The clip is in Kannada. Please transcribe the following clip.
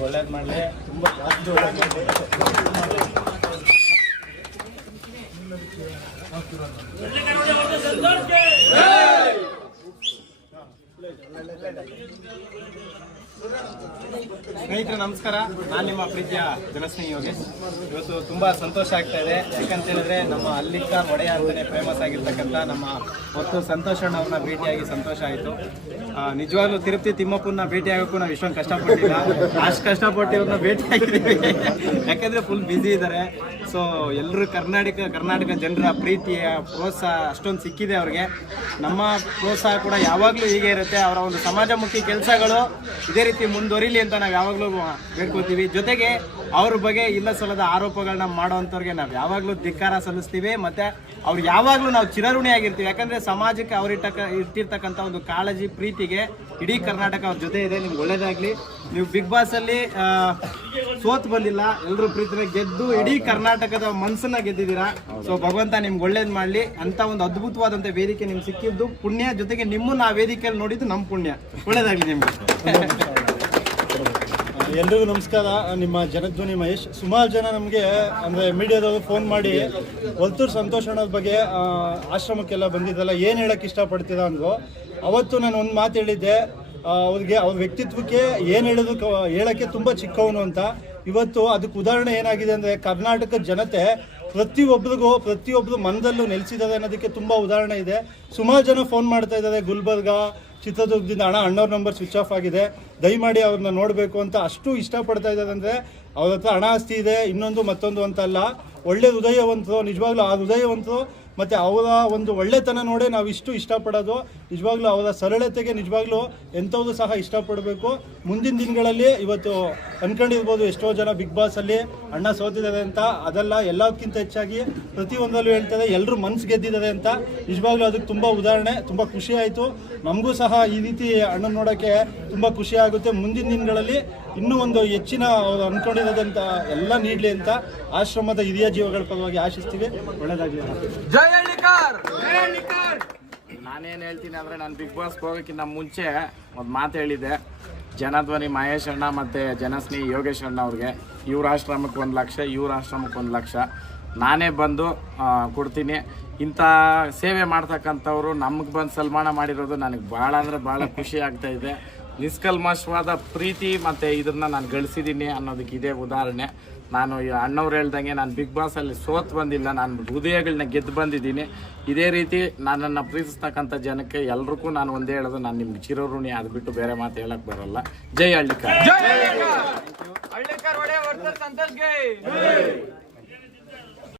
ಒಳ್ಳೇದು ಮಾಡಲಿ ತುಂಬ ಜಾಸ್ತಿ ಸ್ನೇಹಿತರೆ, ನಮಸ್ಕಾರ. ನಾನು ನಿಮ್ಮ ಪ್ರೀತಿಯ ಜನಸ್ನೇಹಿ ಯೋಗೇಶ್. ಇವತ್ತು ತುಂಬ ಸಂತೋಷ ಆಗ್ತಾ ಇದೆ. ಯಾಕಂತ ಹೇಳಿದ್ರೆ ನಮ್ಮ ಅಲ್ಲಿಕ್ಕ ಒಡೆಯ ಅಂತಾನೆ ಫೇಮಸ್ ಆಗಿರ್ತಕ್ಕಂಥ ನಮ್ಮ ಮತ್ತು ಸಂತೋಷ್ ಅಣ್ಣವ್ರನ್ನ ಭೇಟಿಯಾಗಿ ಸಂತೋಷ ಆಯಿತು. ನಿಜವಾಗ್ಲೂ ತಿರುಪತಿ ತಿಮ್ಮಪ್ಪನ ಭೇಟಿ ನಾವು ಇಷ್ಟೊಂದು ಕಷ್ಟಪಟ್ಟಿಲ್ಲ. ಅಷ್ಟು ಕಷ್ಟಪಟ್ಟು ಇವ್ರನ್ನ ಭೇಟಿ ಆಗಿದ್ದೀವಿ ಯಾಕಂದರೆ ಫುಲ್ ಬ್ಯುಸಿ ಇದ್ದಾರೆ ಸೊ ಎಲ್ಲರೂ ಕರ್ನಾಟಕ ಕರ್ನಾಟಕ ಜನರ ಪ್ರೀತಿಯ ಪ್ರೋತ್ಸಾಹ ಅಷ್ಟೊಂದು ಸಿಕ್ಕಿದೆ ಅವ್ರಿಗೆ. ನಮ್ಮ ಪ್ರೋತ್ಸಾಹ ಕೂಡ ಯಾವಾಗಲೂ ಹೀಗೆ ಇರುತ್ತೆ. ಅವರ ಒಂದು ಸಮಾಜಮುಖಿ ಕೆಲಸಗಳು ಇದೇ ರೀತಿ ಮುಂದುವರಿಲಿ ಅಂತ ನಾವು ಯಾವಾಗಲೂ ಬೇಡ್ಕೋತೀವಿ ಜೊತೆಗೆ ಅವ್ರ ಬಗ್ಗೆ ಇಲ್ಲ ಸಲ್ಲದ ಆರೋಪಗಳನ್ನ ಮಾಡುವಂಥವ್ರಿಗೆ ನಾವು ಯಾವಾಗಲೂ ಧಿಕ್ಕಾರ ಸಲ್ಲಿಸ್ತೀವಿ. ಮತ್ತು ಅವ್ರು ಯಾವಾಗಲೂ ನಾವು ಚಿರಋಣಿ ಆಗಿರ್ತೀವಿ. ಯಾಕಂದರೆ ಸಮಾಜಕ್ಕೆ ಅವ್ರಿಟ್ಟಕ್ಕ ಇಟ್ಟಿರ್ತಕ್ಕಂಥ ಒಂದು ಕಾಳಜಿ, ಪ್ರೀತಿಗೆ ಇಡೀ ಕರ್ನಾಟಕ ಅವ್ರ ಜೊತೆ ಇದೆ. ನಿಮ್ಗೆ ಒಳ್ಳೇದಾಗಲಿ. ನೀವು ಬಿಗ್ ಬಾಸಲ್ಲಿ ಸೋತ್ ಬಂದಿಲ್ಲ. ಎಲ್ಲರೂ ಪ್ರೀತಿನ ಗೆದ್ದು ಇಡೀ ಕರ್ನಾಟಕದ ಮನಸ್ಸನ್ನ ಗೆದ್ದಿದ್ದೀರಾ? ಸೊ ಭಗವಂತ ನಿಮ್ಗೆ ಒಳ್ಳೇದ್ ಮಾಡ್ಲಿ. ಅಂತ ಒಂದು ಅದ್ಭುತವಾದಂತ ವೇದಿಕೆ ನಿಮ್ಗೆ ಸಿಕ್ಕಿದ್ದು. ಪುಣ್ಯ ಜೊತೆಗೆ ನಿಮ್ಮನ್ನ ಆ ವೇದಿಕೆಯಲ್ಲಿ ನೋಡಿದ್ದು ನಮ್ಮ ಪುಣ್ಯ. ಒಳ್ಳೇದಾಗ್ಲಿ ನಿಮ್ಗೆ. ಎಲ್ರಿಗೂ ನಮಸ್ಕಾರ. ನಿಮ್ಮ ಜನಧ್ವನಿ ಮಹೇಶ್. ಸುಮಾರು ಜನ ನಮಗೆ, ಅಂದರೆ ಮೀಡಿಯಾದವರು ಫೋನ್ ಮಾಡಿ ಒಲ್ತೂರು ಸಂತೋಷ ಅನ್ನೋದ್ರ ಬಗ್ಗೆ ಆಶ್ರಮಕ್ಕೆಲ್ಲ ಬಂದಿದ್ದಲ್ಲ, ಏನು ಹೇಳಕ್ಕೆ ಇಷ್ಟಪಡ್ತೀರಾ? ಅಂದರು ಅವತ್ತು ನಾನು ಒಂದು ಮಾತು ಹೇಳಿದ್ದೆ. ಅವ್ರಿಗೆ, ಅವ್ರ ವ್ಯಕ್ತಿತ್ವಕ್ಕೆ ಏನು ಹೇಳೋದು ಹೇಳೋಕ್ಕೆ ತುಂಬ ಚಿಕ್ಕವನು ಅಂತ. ಇವತ್ತು ಅದಕ್ಕೆ ಉದಾಹರಣೆ ಏನಾಗಿದೆ ಅಂದರೆ ಕರ್ನಾಟಕದ ಜನತೆ ಪ್ರತಿಯೊಬ್ಬರಿಗೂ ಪ್ರತಿಯೊಬ್ಬರು ಮನದಲ್ಲೂ ನೆಲೆಸಿದ್ದಾರೆ ಅನ್ನೋದಕ್ಕೆ ತುಂಬ ಉದಾಹರಣೆ ಇದೆ. ಸುಮಾರು ಜನ ಫೋನ್ ಮಾಡ್ತಾ ಇದ್ದಾರೆ, ಗುಲ್ಬರ್ಗ, ಚಿತ್ರದುರ್ಗದಿಂದ ಹಣ, ಅಣ್ಣವ್ರ ನಂಬರ್ ಸ್ವಿಚ್ ಆಫ್ ಆಗಿದೆ. ದಯಮಾಡಿ ಅವ್ರನ್ನ ನೋಡಬೇಕು ಅಂತ ಅಷ್ಟು ಇಷ್ಟಪಡ್ತಾ ಇದ್ದಾರೆ ಅಂದರೆ ಅವ್ರ ಹತ್ರ ಹಣ ಆಸ್ತಿ ಇದೆ, ಇನ್ನೊಂದು ಮತ್ತೊಂದು ಅಂತ ಅಲ್ಲ. ಒಳ್ಳೆ ಹೃದಯವಂತರು, ನಿಜವಾಗ್ಲೂ ಆ ಹೃದಯವಂತರು ಮತ್ತು ಅವರ ಒಂದು ಒಳ್ಳೆತನ ನೋಡೇ ನಾವು ಇಷ್ಟು ಇಷ್ಟಪಡೋದು. ನಿಜವಾಗ್ಲೂ ಅವರ ಸರಳತೆಗೆ ನಿಜವಾಗ್ಲೂ ಎಂಥವ್ರು ಸಹ ಇಷ್ಟಪಡಬೇಕು. ಮುಂದಿನ ದಿನಗಳಲ್ಲಿ ಇವತ್ತು ಅಂದ್ಕೊಂಡಿರ್ಬೋದು ಎಷ್ಟೋ ಜನ ಬಿಗ್ ಬಾಸಲ್ಲಿ ಅಣ್ಣ ಸೋತಿದ್ದಾರೆ ಅಂತ. ಅದೆಲ್ಲ ಎಲ್ಲದಕ್ಕಿಂತ ಹೆಚ್ಚಾಗಿ ಪ್ರತಿಯೊಂದರಲ್ಲೂ ಹೇಳ್ತಾರೆ ಎಲ್ಲರೂ ಮನ್ಸು ಗೆದ್ದಿದ್ದಾರೆ ಅಂತ. ನಿಜವಾಗ್ಲೂ ಅದಕ್ಕೆ ತುಂಬ ಉದಾಹರಣೆ, ತುಂಬ ಖುಷಿ ಆಯಿತು. ನಮಗೂ ಸಹ ಈ ರೀತಿ ಅಣ್ಣನ ನೋಡೋಕ್ಕೆ ತುಂಬ ಖುಷಿ ಆಗುತ್ತೆ. ಮುಂದಿನ ದಿನಗಳಲ್ಲಿ ಇನ್ನೂ ಒಂದು ಹೆಚ್ಚಿನ ಅವರು ಅಂದ್ಕೊಂಡಿರೋದಂತ ಎಲ್ಲ ನೀಡಲಿ ಅಂತ ಆಶ್ರಮದ ಹಿರಿಯ ಜೀವಗಳ ಪರವಾಗಿ ಆಶಿಸ್ತೀವಿ. ಒಳ್ಳೆಯದಾಗಲಿ ನಾನೇನು ಹೇಳ್ತೀನಿ ಅಂದರೆ ನಾನು ಬಿಗ್ ಬಾಸ್ಗೆ ಹೋಗೋಕ್ಕಿಂತ ಮುಂಚೆ ಒಂದು ಮಾತು ಹೇಳಿದೆ ಜನಧ್ವನಿ ಮಹೇಶ್ ಅಣ್ಣ ಮತ್ತು ಜನಸ್ನೇಹಿ ಯೋಗೇಶ್ ಅಣ್ಣ ಅವ್ರಿಗೆ. ಇವ್ರ ಆಶ್ರಮಕ್ಕೆ ಒಂದು ಲಕ್ಷ ಇವ್ರ ಆಶ್ರಮಕ್ಕೆ ಒಂದು ಲಕ್ಷ. ನಾನೇ ಬಂದು ಕೊಡ್ತೀನಿ. ಇಂಥ ಸೇವೆ ಮಾಡ್ತಕ್ಕಂಥವ್ರು ನಮಗೆ ಬಂದು ಸನ್ಮಾನ ಮಾಡಿರೋದು ನನಗೆ ಭಾಳ ಅಂದರೆ ಭಾಳ ಖುಷಿ ಆಗ್ತಾ ಇದೆ. ನಿಷ್ಕಲ್ಮಶವಾದ ಪ್ರೀತಿ ಮತ್ತು ಇದನ್ನು ನಾನು ಗಳಿಸಿದ್ದೀನಿ ಅನ್ನೋದಕ್ಕೆ ಇದೇ ಉದಾಹರಣೆ. ನಾನು ಈ ಅಣ್ಣವ್ರು ಹೇಳ್ದಂಗೆ ನಾನು ಬಿಗ್ ಬಾಸಲ್ಲಿ ಸೋತ್ ಬಂದಿಲ್ಲ, ನಾನು ಹೃದಯಗಳನ್ನ ಗೆದ್ದು ಬಂದಿದ್ದೀನಿ. ಇದೇ ರೀತಿ ನನ್ನನ್ನು ಪ್ರೀತಿಸ್ತಕ್ಕಂಥ ಜನಕ್ಕೆ ಎಲ್ರಿಗೂ ನಾನು ಒಂದೇ ಹೇಳೋದು, ನಾನು ನಿಮ್ಗೆ ಚಿರಋಣಿ ಅದು ಬಿಟ್ಟು ಬೇರೆ ಮಾತು ಹೇಳಕ್ಕೆ ಬರಲ್ಲ. ಜೈ ಹಳ್ಳಿಕಾರ.